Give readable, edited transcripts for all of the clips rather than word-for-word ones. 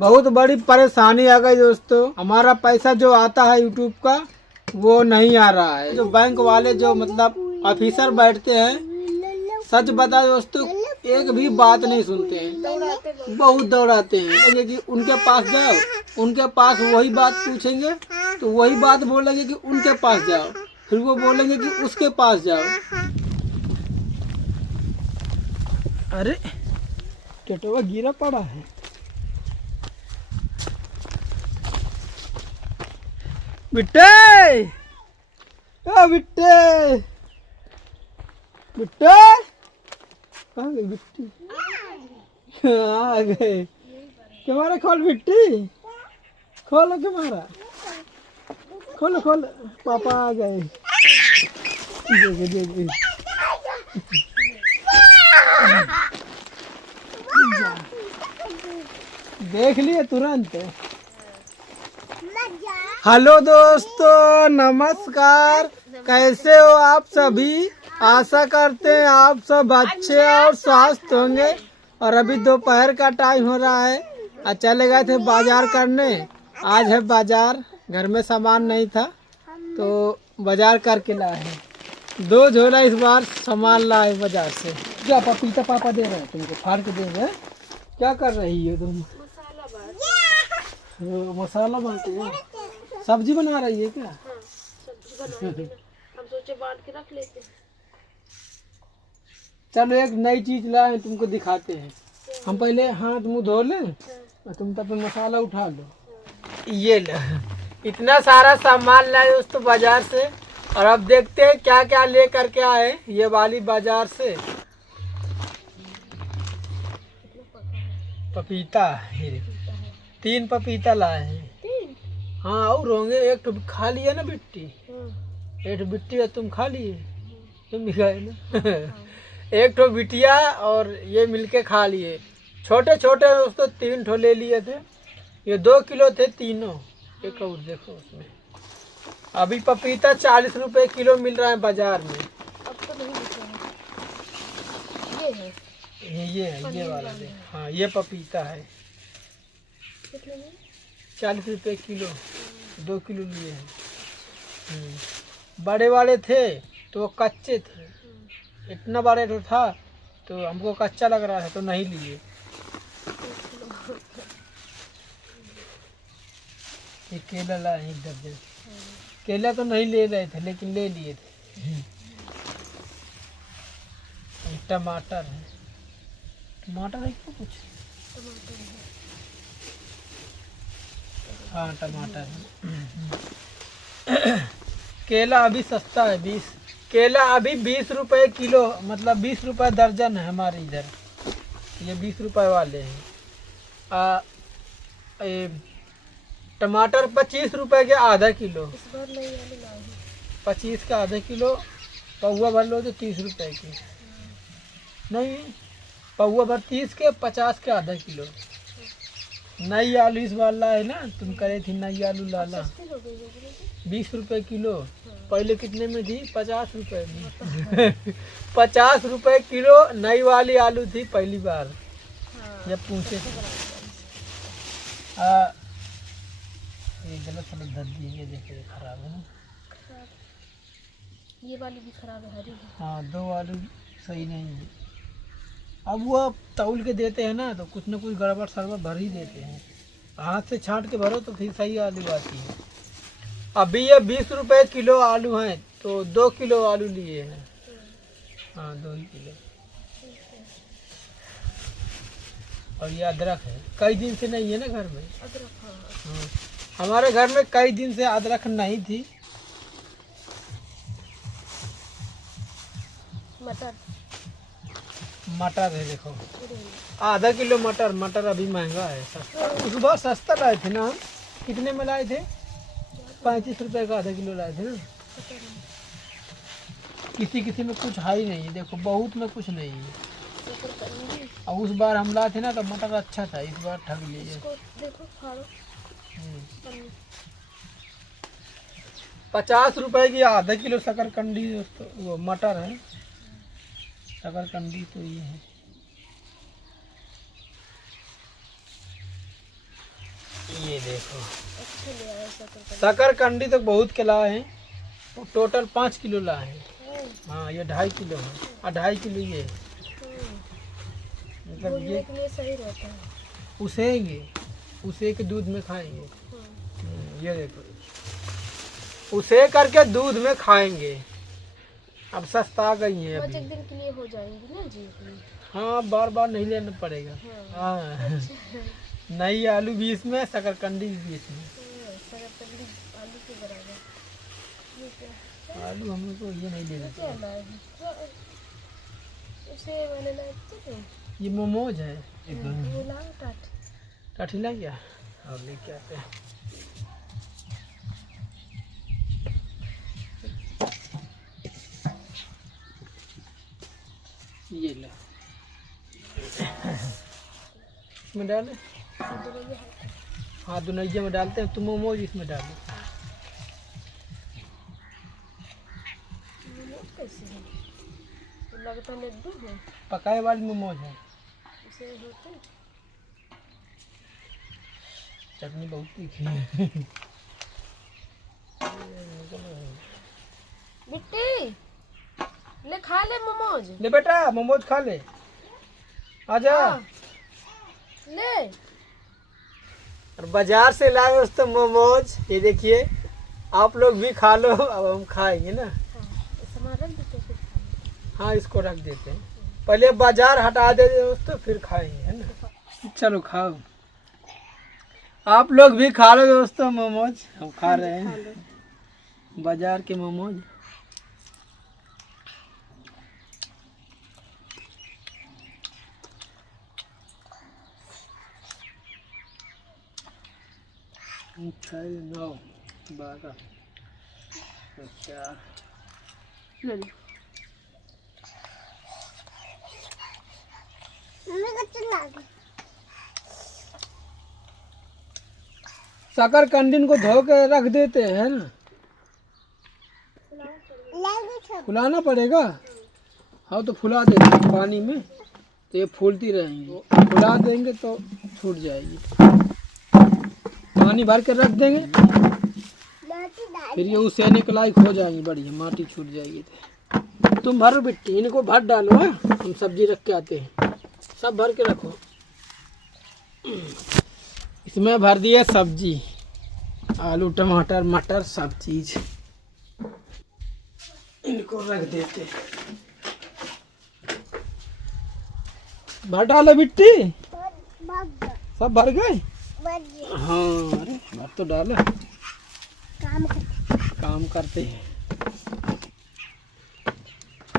बहुत बड़ी परेशानी आ गई दोस्तों। हमारा पैसा जो आता है यूट्यूब का वो नहीं आ रहा है। जो बैंक वाले जो मतलब ऑफिसर बैठते हैं, सच बता दोस्तों, एक भी बात नहीं सुनते हैं, बहुत दौड़ाते हैं कि उनके पास जाओ, उनके पास वही बात पूछेंगे तो वही बात बोलेंगे कि उनके पास जाओ, फिर वो बोलेंगे कि उसके पास जाओ। अरे टटवा गिरा पड़ा है। बिट्टे, ओ बिट्टे, बिट्टे कहाँ गई बिट्टी? आ गए। तुम्हारा खोल बिट्टी, खोलो तुम्हारा, खोलो खोलो, पापा आ गए। देख देख लिए तुरंत। हेलो दोस्तों, नमस्कार। कैसे हो आप सभी? आशा करते हैं आप सब अच्छे और स्वस्थ होंगे। और अभी दोपहर का टाइम हो रहा है और चले गए थे बाजार करने। आज है बाजार, घर में सामान नहीं था तो बाजार करके लाए हैं। 2 झोला इस बार सामान लाए बाजार से। क्या पपीता पापा दे रहे हैं तुमको, फाड़ के दे रहे हैं? क्या कर रही है तुम? मसाला बांटे हैं। सब्जी बना रही है क्या? हाँ, सब्जी बनाएंगे ना। हम सोचे बांट के रख लेते हैं। चलो एक नई चीज लाए तुमको दिखाते हैं। हम पहले हाथ मुंह धो लें और तुम तब मसाला उठा लो। ये ले, इतना सारा सामान लाए दोस्तों बाजार से। और अब देखते हैं क्या क्या ले करके आए ये वाली बाजार से। पपीता, ये 3 पपीता लाए हैं। हाँ और होंगे, एक तो खा लिया ना बिट्टी, एक बिट्टी और तुम खा लिए, तुम भी खाए ना। एक तो बिटिया और ये मिलके खा लिए। छोटे छोटे दोस्तों 3 ठो ले लिए थे। ये 2 किलो थे तीनों। एक और देखो उसमें। अभी पपीता 40 रुपए किलो मिल रहा है बाजार में। अब तो नहीं दिख रहा है। ये है, ये वाला देख। हाँ ये पपीता है, कितने में? 40 रुपए किलो। 2 किलो लिए हैं। बड़े वाले थे तो वो कच्चे थे, इतना बड़े तो था तो हमको कच्चा लग रहा था तो नहीं लिए। ये केला लाए 1 दर्जन। केला तो नहीं ले रहे थे लेकिन ले लिए थे। टमाटर है, टमाटर है क्या कुछ? हाँ टमाटर है। केला अभी सस्ता है, 20 केला अभी 20 रुपए किलो, मतलब 20 रुपए दर्जन है हमारे इधर। ये 20 रुपए वाले हैं। टमाटर 25 रुपए के आधा किलो। इस बार नहीं वाली लाई है। 25 का आधा किलो। पौवा भर लो तो 30 रुपए की। नहीं, पौवा भर 30 के, 50 के आधा किलो। नई आलू इस बार लाए ना, तुम करे थी नई आलू लाला। सस्ती हो गई होगी। 20 रुपए किलो। पहले कितने में थी? 50 रुपए में। 50 रुपए किलो नई वाली आलू थी पहली बार जब पूछे थे। ये गलत थोड़ा दर्दी, ये देखिए खराब है ना। ये वाली भी खराब है, हरी है। हाँ 2 आलू सही नहीं है। अब वो तौल के देते हैं ना तो कुछ ना कुछ गड़बड़ सड़बड़ भर ही देते हैं। हाथ से छांट के भरो तो फिर सही आलू आती है। अभी ये 20 रुपए किलो आलू हैं तो 2 किलो आलू लिए हैं। हाँ 2 ही किलो। और ये अदरक है, कई दिन से नहीं है ना घर में। अदरक, हाँ। हाँ हमारे घर में कई दिन से अदरक नहीं थी। मटर, मटर है देखो, आधा किलो मटर। मटर अभी महंगा है, सस्ता। उस बार सस्ता लाए थे ना हम। कितने में लाए थे? 35 रुपए का आधा किलो लाए थे ना। किसी किसी में कुछ है ही नहीं है, देखो बहुत में कुछ नहीं है। और उस बार हम लाए थे ना तो मटर अच्छा था, इस बार ठग लिए। देखो फाड़ो। 50 रुपए की आधा किलो शकरकंदी दोस्तों, वो मटर है। शकरकंदी तो ये है। देखो अच्छा ले आया शकरकंदी। शकरकंदी तो बहुत के लाए हैं, टोटल 5 किलो लाए हैं। हम्म, हाँ ये 2.5 किलो है, 2.5 किलो ये मतलब भूनने ये के लिए सही रहता है। उसेंगे, उसे के दूध में खाएंगे। ये देखो उसे करके दूध में खाएंगे। अब सस्ता गई है बस अभी। एक दिन के लिए हो जाएंगी ना जी। हाँ बार बार नहीं लेना पड़ेगा। हाँ नई आलू भी इसमें, शकरकंदी भी इसमें। शकरकंदी आलू के बराबर। ये क्या आलू हम लोग को ये नहीं लेना क्या चाहिए। लाए हैं? उसे मैंने लाए थे। ये मोमोज है। वो लाओ टाट। टाठीला क्या और लेके आते हैं। ये ले इसमें डाले। हाँ दुनैया में डालते हैं, तुम मोमोज इसमें डालो। कैसे है? तो लगता लड्डू है। पकाए वाली मोमोज है। उसे होते चटनी बहुत तीखी है। बिट्टी ले खा ले मोमोज। ले बेटा मोमोज खा ले, आजा। ले और बाजार से लाए दोस्तों मोमोज, ये देखिए आप लोग भी खा लो। अब हम खाएंगे ना। सामान रख देते फिर खा लेंगे। हाँ इसको रख देते हैं, पहले बाजार हटा देते दोस्तों फिर खाएंगे, है ना। चलो खाओ, आप लोग भी खा लो दोस्तों मोमोज। हम खा रहे हैं बाजार के मोमोज। अच्छा 9 12 4 ले लो। शकरकंदी को धो के रख देते हैं ना, फुलाना पड़ेगा। हाँ तो फुला देते हैं पानी में, तो ये फूलती रहेंगी। फुला देंगे तो छूट जाएगी। पानी भर के रख देंगे, फिर ये उसेने के लायक हो जाएंगी, बढ़िया माटी छूट जाएगी। तुम भरो बिट्टी, इनको भर डालो। हाँ हम सब्जी रख के आते हैं, सब भर के रखो। इसमें भर दिया सब्जी, आलू टमाटर मटर सब चीज। इनको रख देते, भर डालो बिट्टी। सब भर गए। हाँ अरे भर तो डालो, काम करते हैं।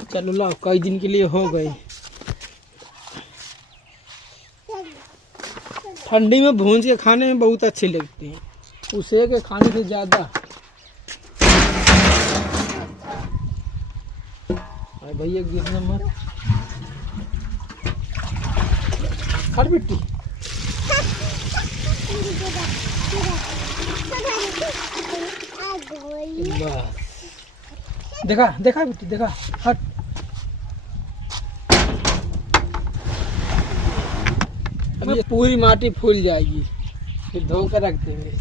चलो लाओ, कई दिन के लिए हो गए। ठंडी में भून के खाने में बहुत अच्छी लगती हैं, उसे के खाने से ज्यादा। अरे भैया गिरने मत, हट बिट्टी। बस देखा देखा बिट्टी देखा, हट। अब ये पूरी माटी फूल जाएगी, फिर धो कर रख देंगे।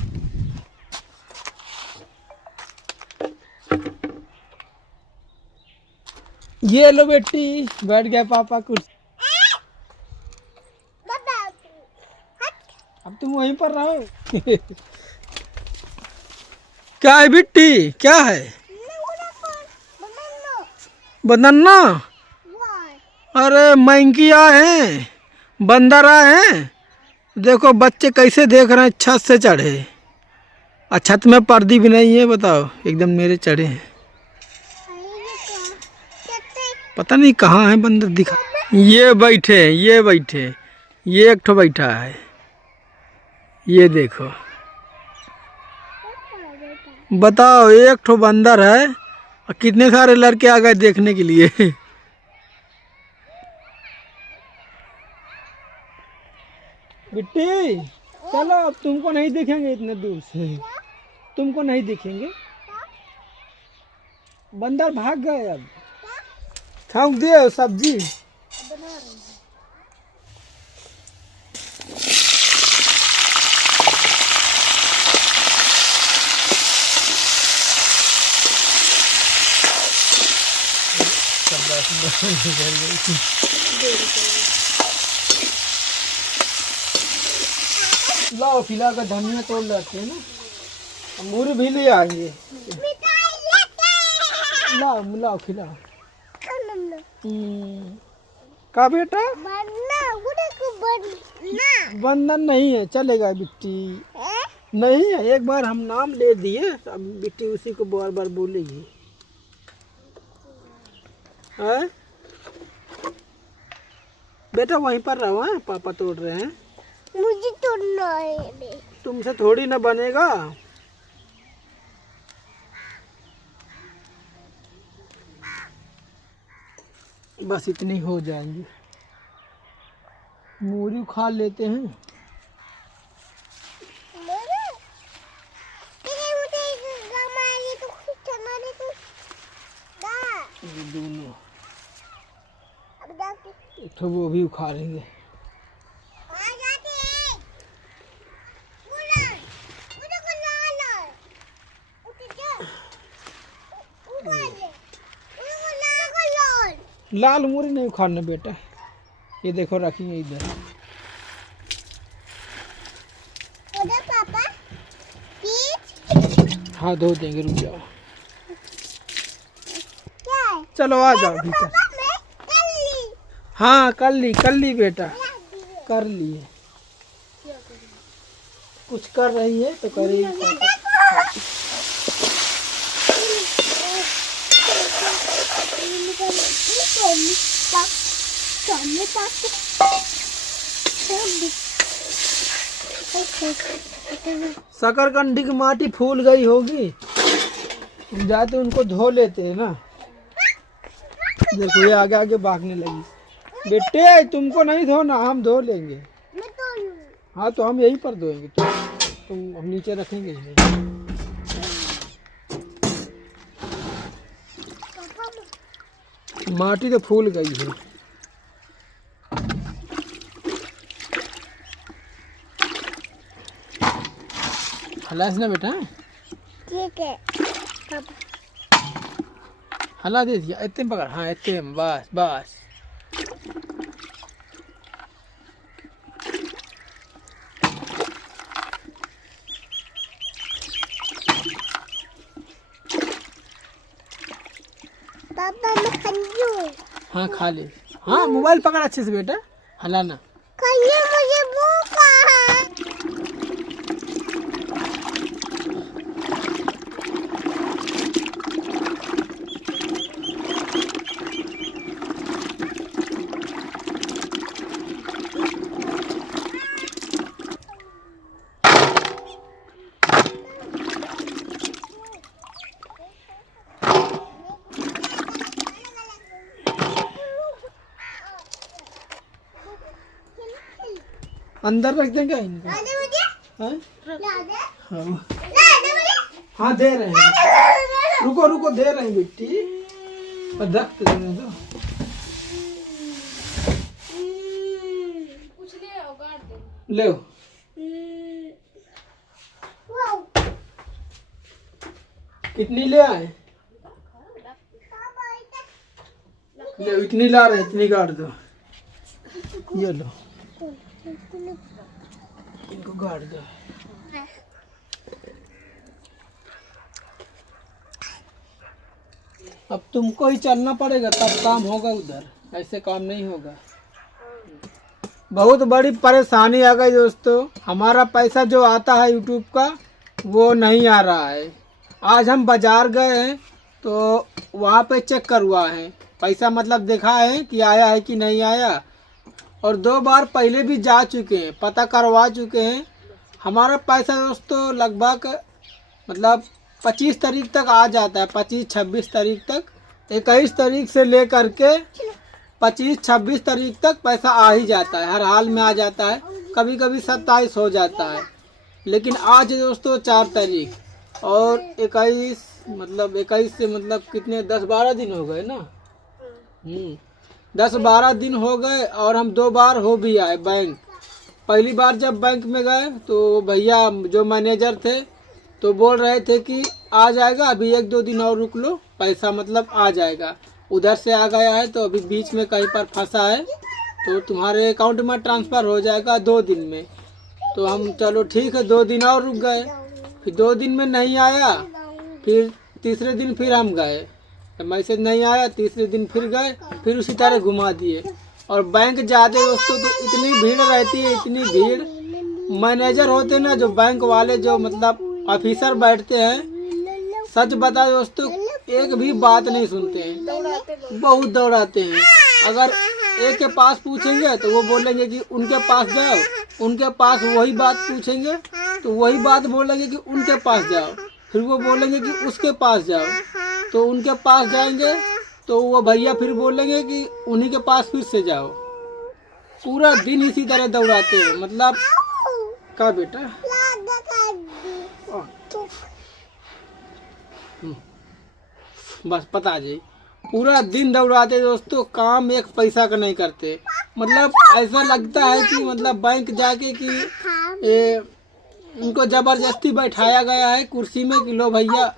ये लो बेटी, बैठ गए पापा कुर्सी। अब तुम वहीं पर रहो। क्या है बिट्टी, क्या है? बनाना। अरे मैंकी आए हैं, बंदर आए हैं। देखो बच्चे कैसे देख रहे हैं, छत से चढ़े। और छत में पर्दी भी नहीं है, बताओ एकदम मेरे चढ़े हैं। पता नहीं कहाँ है बंदर, दिखा। ये बैठे, ये बैठे, ये एक ठो बैठा है, ये देखो। बताओ एक ठो बंदर है और कितने सारे लड़के आ गए देखने के लिए। बिट्टी चलो, अब तुमको नहीं देखेंगे इतने दूर से, तुमको नहीं देखेंगे। बंदर भाग गए। अब खाऊं दे सब्जी। लाओ खिला का धनिया तोड़ लाते हैं ना, मूरी भी ले आएंगे। लाओ लाओ खिलाओ। का बेटा बंधन नहीं है, चलेगा बिट्टी नहीं है। एक बार हम नाम ले दिए, अब बिट्टी उसी को बार बार बोलेगी। है बेटा वहीं पर रहो, हैं पापा तोड़ रहे हैं। मुझे तोड़ना है, तुमसे थोड़ी ना बनेगा। बस इतनी हो जाएंगी, मूरी खा लेते हैं। ये दोनों तो वो भी उखाड़ेंगे। लाल मूरी नहीं उखाड़ना बेटा, ये देखो रखेंगे इधर। पापा हाँ धो देंगे, रुक जाओ। क्या है? चलो आ जाओ भीतर। पापा मैं कर ली। हाँ कर ली बेटा, कर लिए। कुछ कर रही है तो करेगी। शकरकंदी की माटी फूल गई होगी, हम जाते उनको धो लेते हैं ना। देखो ये आगे आगे भागने लगी। बेटे तुमको नहीं धोना, हम धो लेंगे। मैं तो हाँ तो हम यहीं पर धोएंगे, तुम हम नीचे रखेंगे। माटी तो फूल गई है। हलास ना बेटा, ठीक है पापा। हला दे दिया, इतने पकड़। हाँ इतने बस बस। पापा मैं खंजू। हाँ खा ले। हाँ मोबाइल पकड़ अच्छे से बेटा, हलाना। खंजू मुझे भूखा है। अंदर रख देंगे इनको। लादे मुझे। हाँ? लादे। हाँ लादे मुझे। हाँ दे रहे हैं, रुको रुको दे रहे हैं बेटी, पर रख तो देने दो। कुछ ले आओ, गाड़ दे। ले वाओ। कितनी ले आए? ले इतनी ला रहे, इतनी गाड़ दो। ये लो इनको गाड़ दो। अब तुमको ही चलना पड़ेगा तब काम होगा, उधर ऐसे काम नहीं होगा। बहुत बड़ी परेशानी आ गई दोस्तों, हमारा पैसा जो आता है यूट्यूब का वो नहीं आ रहा है। आज हम बाजार गए हैं तो वहाँ पे चेक करवा है, पैसा मतलब देखा है कि आया है कि नहीं आया, और 2 बार पहले भी जा चुके हैं, पता करवा चुके हैं। हमारा पैसा दोस्तों लगभग मतलब 25 तारीख तक आ जाता है, 25-26 तारीख तक, 21 तारीख से ले करके 25-26 तारीख तक पैसा आ ही जाता है, हर हाल में आ जाता है। कभी कभी 27 हो जाता है, लेकिन आज दोस्तों 4 तारीख और 21 मतलब 21 से मतलब कितने 10-12 दिन हो गए ना। 10-12 दिन हो गए और हम 2 बार हो भी आए बैंक। पहली बार जब बैंक में गए तो भैया जो मैनेजर थे तो बोल रहे थे कि आ जाएगा, अभी 1-2 दिन और रुक लो, पैसा मतलब आ जाएगा। उधर से आ गया है तो अभी बीच में कहीं पर फंसा है, तो तुम्हारे अकाउंट में ट्रांसफ़र हो जाएगा 2 दिन में। तो हम चलो ठीक है 2 दिन और रुक गए, फिर 2 दिन में नहीं आया, फिर तीसरे दिन फिर हम गए, मैसेज नहीं आया, तीसरे दिन फिर गए, फिर उसी तरह घुमा दिए। और बैंक जाते दोस्तों तो इतनी भीड़ रहती है, इतनी भीड़। मैनेजर होते हैं ना जो बैंक वाले, जो मतलब ऑफिसर बैठते हैं, सच बता दोस्तों एक भी बात नहीं सुनते हैं, बहुत दौड़ाते हैं। अगर एक के पास पूछेंगे तो वो बोलेंगे कि उनके पास जाओ, उनके पास वही बात पूछेंगे तो वही बात बोलेंगे कि उनके पास जाओ, फिर वो बोलेंगे कि उसके पास जाओ, तो उनके पास जाएंगे तो वो भैया फिर बोलेंगे कि उन्हीं के पास फिर से जाओ। पूरा दिन इसी तरह दौड़ाते हैं। मतलब क्या बेटा, बस पता जी, पूरा दिन दौड़ाते दोस्तों, काम एक पैसा का नहीं करते। मतलब ऐसा लगता है कि मतलब बैंक जाके कि उनको जबरदस्ती बैठाया गया है कुर्सी में कि लो भैया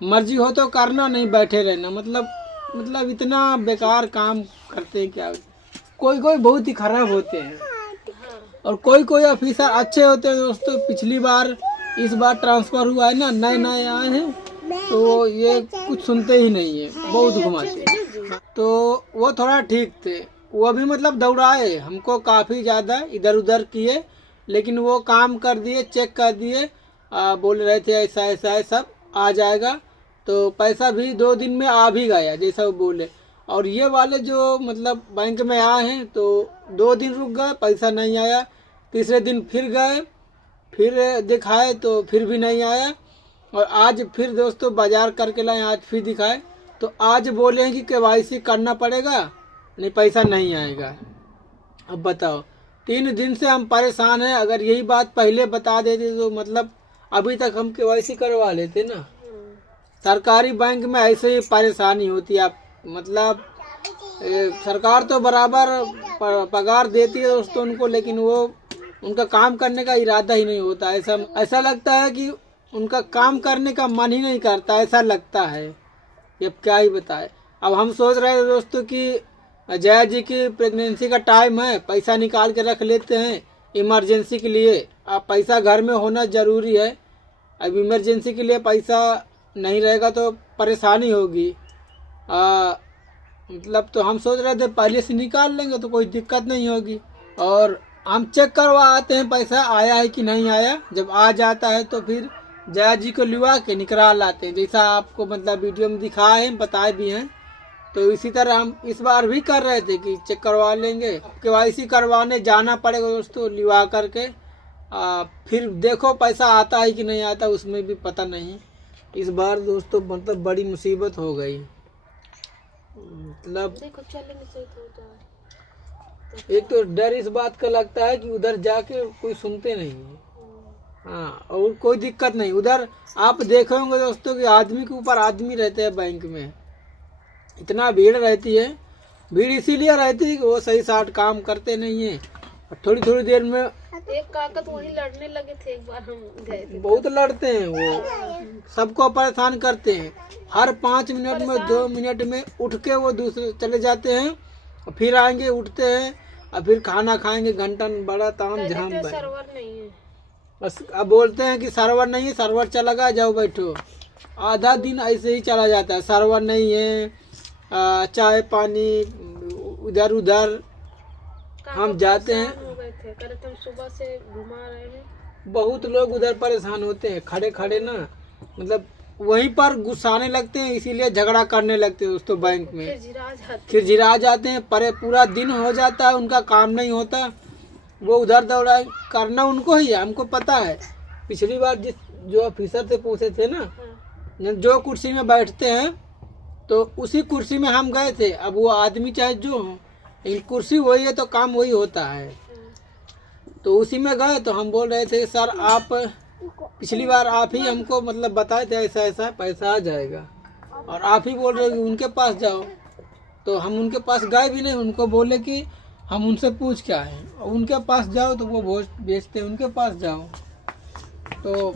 मर्जी हो तो करना, नहीं बैठे रहना। मतलब इतना बेकार काम करते हैं क्या। कोई कोई बहुत ही खराब होते हैं और कोई कोई ऑफिसर अच्छे होते हैं दोस्तों। पिछली बार इस बार ट्रांसफ़र हुआ है ना, नए नए आए हैं तो ये कुछ सुनते ही नहीं है, बहुत घुमाते हैं। तो वो थोड़ा ठीक थे, वो भी मतलब दौड़ाए हमको काफ़ी ज़्यादा, इधर उधर किए, लेकिन वो काम कर दिए, चेक कर दिए, बोल रहे थे ऐसा ऐसा है, सब आ जाएगा। तो पैसा भी 2 दिन में आ भी गया जैसा वो बोले। और ये वाले जो मतलब बैंक में आए हैं तो 2 दिन रुक गए, पैसा नहीं आया, तीसरे दिन फिर गए, फिर दिखाए तो फिर भी नहीं आया। और आज फिर दोस्तों बाजार करके लाए, आज फिर दिखाए तो आज बोले हैं कि KYC करना पड़ेगा, नहीं पैसा नहीं आएगा। अब बताओ, 3 दिन से हम परेशान हैं। अगर यही बात पहले बता देते तो मतलब अभी तक हम KYC करवा लेते ना। सरकारी बैंक में ऐसे ही परेशानी होती है। आप मतलब सरकार तो बराबर पगार देती है दोस्तों उनको, लेकिन वो उनका काम करने का इरादा ही नहीं होता। ऐसा लगता है कि उनका काम करने का मन ही नहीं करता, ऐसा लगता है। अब क्या ही बताए। अब हम सोच रहे हैं दोस्तों कि जया जी की प्रेगनेंसी का टाइम है, पैसा निकाल के रख लेते हैं इमरजेंसी के लिए। अब पैसा घर में होना ज़रूरी है। अब इमरजेंसी के लिए पैसा नहीं रहेगा तो परेशानी होगी। मतलब तो हम सोच रहे थे पहले से निकाल लेंगे तो कोई दिक्कत नहीं होगी। और हम चेक करवा आते हैं पैसा आया है कि नहीं आया। जब आ जाता है तो फिर जया जी को लिवा के निकला लाते हैं, जैसा आपको मतलब वीडियो में दिखाए हैं, बताए भी हैं। तो इसी तरह हम इस बार भी कर रहे थे कि चेक करवा लेंगे। KYC करवाने जाना पड़ेगा दोस्तों, लिवा करके फिर देखो पैसा आता है कि नहीं आता, उसमें भी पता नहीं। इस बार दोस्तों मतलब बड़ी मुसीबत हो गई। मतलब देखो चलेंगे सही तो एक तो डर इस बात का लगता है कि उधर जाके कोई सुनते नहीं है। हाँ, और कोई दिक्कत नहीं। उधर आप देखे होंगे दोस्तों कि आदमी के ऊपर आदमी रहते हैं बैंक में, इतना भीड़ रहती है। भीड़ इसीलिए रहती है कि वो सही साठ काम करते नहीं है। थोड़ी थोड़ी देर में एक काका तो वहीं लड़ने लगे थे, एक बार हम गए थे। बहुत लड़ते हैं वो, सबको परेशान करते हैं। हर 5 मिनट में 2 मिनट में उठ के वो दूसरे चले जाते हैं और फिर आएंगे, उठते हैं और फिर खाना खाएंगे। घंटा बड़ा ताम झाम भाई। सर्वर नहीं है बस अब बोलते हैं कि सर्वर नहीं है, सर्वर चला गया, जाओ बैठो। आधा दिन ऐसे ही चला जाता है, सर्वर नहीं है, चाय पानी इधर उधर। हम जाते हैं, हो गए थे, करे तुम सुबह से घुमा रहे हैं। बहुत लोग उधर परेशान होते हैं, खड़े खड़े ना मतलब वहीं पर गुस्साने लगते हैं, इसीलिए झगड़ा करने लगते हैं दोस्तों बैंक में। फिर जिरा जाते हैं, पर पूरा दिन हो जाता है, उनका काम नहीं होता। वो उधर दौड़ा करना उनको ही है, हमको पता है। पिछली बार जो ऑफिसर से पूछे थे ना, जो कुर्सी में बैठते हैं तो उसी कुर्सी में हम गए थे। अब वो आदमी चाहे जो हो, लेकिन कुर्सी वही है तो काम वही होता है। तो उसी में गए तो हम बोल रहे थे सर आप पिछली बार आप ही हमको मतलब बताए थे ऐसा ऐसा पैसा आ जाएगा, और आप ही बोल रहे कि उनके पास जाओ। तो हम उनके पास गए भी नहीं, उनको बोले कि हम उनसे पूछ के आए, और उनके पास जाओ तो वो बेचते हैं, उनके पास जाओ। तो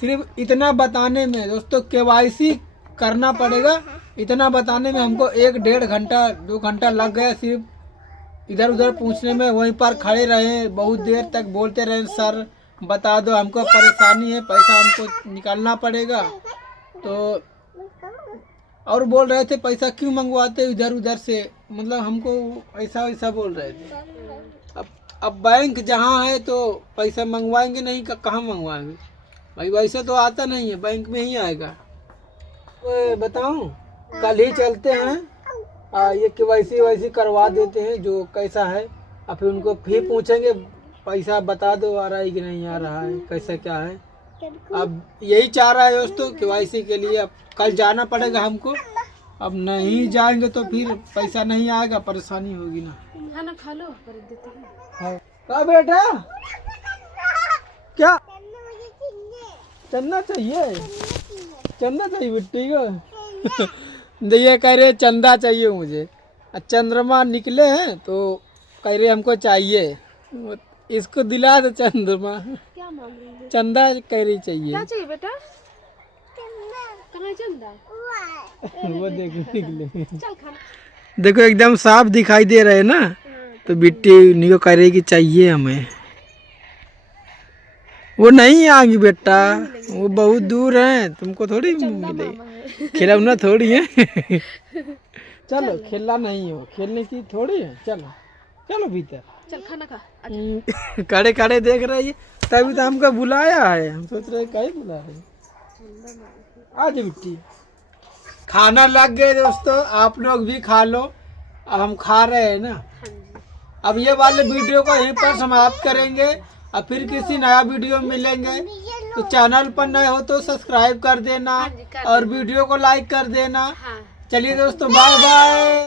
सिर्फ इतना बताने में दोस्तों KYC करना पड़ेगा, इतना बताने में हमको 1-1.5 घंटा 2 घंटा लग गया, सिर्फ इधर उधर पूछने में। वहीं पर खड़े रहे, बहुत देर तक बोलते रहे, सर बता दो हमको परेशानी है, पैसा हमको निकालना पड़ेगा। तो और बोल रहे थे पैसा क्यों मंगवाते इधर उधर से, मतलब हमको ऐसा वैसा बोल रहे थे। अब बैंक जहाँ है तो पैसा मंगवाएंगे नहीं, कहाँ मंगवाएंगे भाई, वैसे तो आता नहीं है, बैंक में ही आएगा। बताऊं, कल ही चलते हैं, ये KYC वैसी करवा देते हैं जो कैसा है, और फिर उनको फिर पूछेंगे पैसा बता दो आ रहा है कि नहीं आ रहा है, कैसा क्या है। अब यही चाह रहा है दोस्तों KYC के लिए। अब कल जाना पड़ेगा हमको, अब नहीं जाएंगे तो फिर पैसा नहीं आएगा, परेशानी होगी ना। खाना खा लो, कर देते हैं। क्या बेटा, क्या चंदा चाहिए? चंदा चाहिए बिट्टी को? देखिए कह रहे चंदा चाहिए मुझे। चंद्रमा निकले हैं तो कह रहे हमको चाहिए, इसको दिला दो चंद्रमा। क्या मांग रही है? चंदा कह रही चाहिए। क्या चाहिए बेटा? कहाँ है चंदा? वो देखो निकले, चल खाना। देखो एकदम साफ दिखाई दे रहे ना, तो बिट्टी निको कह रही कि चाहिए हमें। वो नहीं आएंगी बेटा, वो बहुत दूर है, तुमको थोड़ी मिलेगी, खिलौना थोड़ी है। चलो खेलना नहीं हो, खेलने की थोड़ी है, चलो चलो भीतर। चल खाना खा। खड़े खड़े देख रही है, तभी तो हमको बुलाया है, हम सोच रहे कहीं बुला रहे। आज बिट्टी खाना लग गए दोस्तों, आप लोग भी खा लो। अब हम खा रहे हैं ना। अब ये वाले वीडियो को यहीं पर समाप्त करेंगे, और फिर किसी नया वीडियो में मिलेंगे। तो चैनल पर नए हो तो सब्सक्राइब कर देना, और वीडियो को लाइक कर देना। चलिए दोस्तों, बाय बाय।